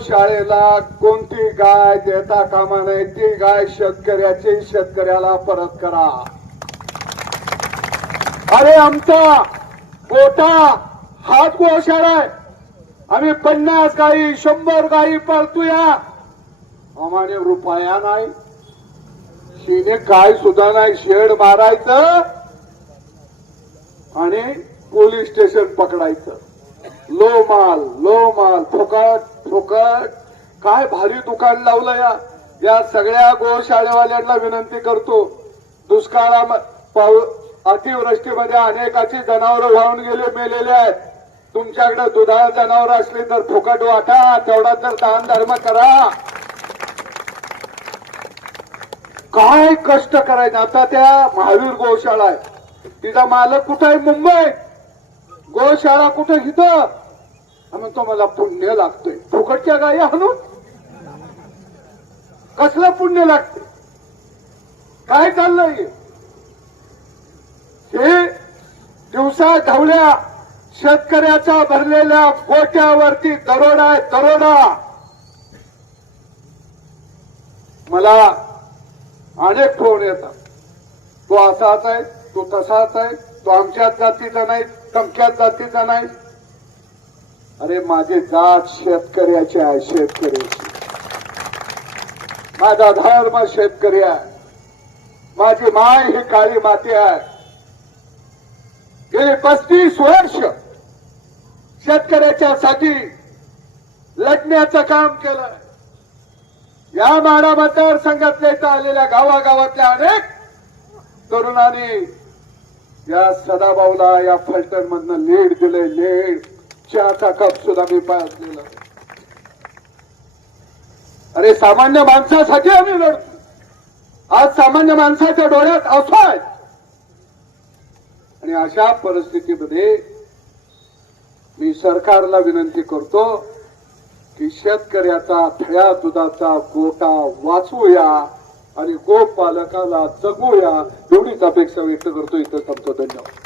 शाळेला कोणती गाय देता कामा नये, ती गाय शेतकऱ्याची शेतकऱ्याला परत करा. अरे आमचा गोटा हाच गोशाळा आहे. आम्ही 50 गायी 100 गायी पाळतोया. आम्हाला रुपया नाही, शिने काय सुद्धा नाही. शेड मारायचं आणि पोलीस स्टेशन पकडायचं. लो माल फुकट फुकट. काय भारी दुकान लावलं या सगळ्या गोशाळेवाल्यांना विनंती करतो. अतिवृष्टीमध्ये अनेकाची जनावरं वाहून गेले, मेलेले आहेत. तुमच्याकडे दुधाळ जनावर असली तर फुकट वाटा, तेवढा तर दान धर्म करा. काय कष्ट करायचं. आता त्या महावीर गोशाळा आहे, तिचा मालक कुठं आहे? मुंबई. गोशाळा कुठं? इथं. आम्ही तो मला पुण्य लागतोय फुकटच्या गायी आणून. कसलं पुण्य लागते? काय चाललंय हे? दिवसा ढवल्या शेतकऱ्याच्या भरलेल्या गोट्यावरती दरोडा आहे, दरोडा. मला अनेक फोन येतात, तो असाच आहे, तो तसाच आहे, तो आमच्याच जातीचा नाही, तमक्याच जातीचा नाही. अरे माझी जात शेतकऱ्याची आहे, शेतकऱ्याची. माझा धर्म शेतकरी आहे. माझी माय ही काळी माती आहे. गेली 35 वर्ष शेतकऱ्याच्या साठी लढण्याचं काम केलं. या माढा मतदारसंघातल्या इथं आलेल्या गावागावातल्या अनेक तरुणांनी या सदाभाऊला या फलटण मधनं लीड दिले. लीड चहाचा कप सुद्धा मी पाजलेला. अरे सामान्य माणसासाठी आम्ही लढतो. आज सामान्य माणसाच्या डोळ्यात आसू आहेत. आणि अशा परिस्थितीमध्ये मी सरकारला विनंती करतो की शेतकऱ्याचा थळ्या दुधाचा गोटा वाचवूया आणि गोपालकाला जगवूया, एवढीच अपेक्षा व्यक्त करतो. इथं संपतो. धन्यवाद.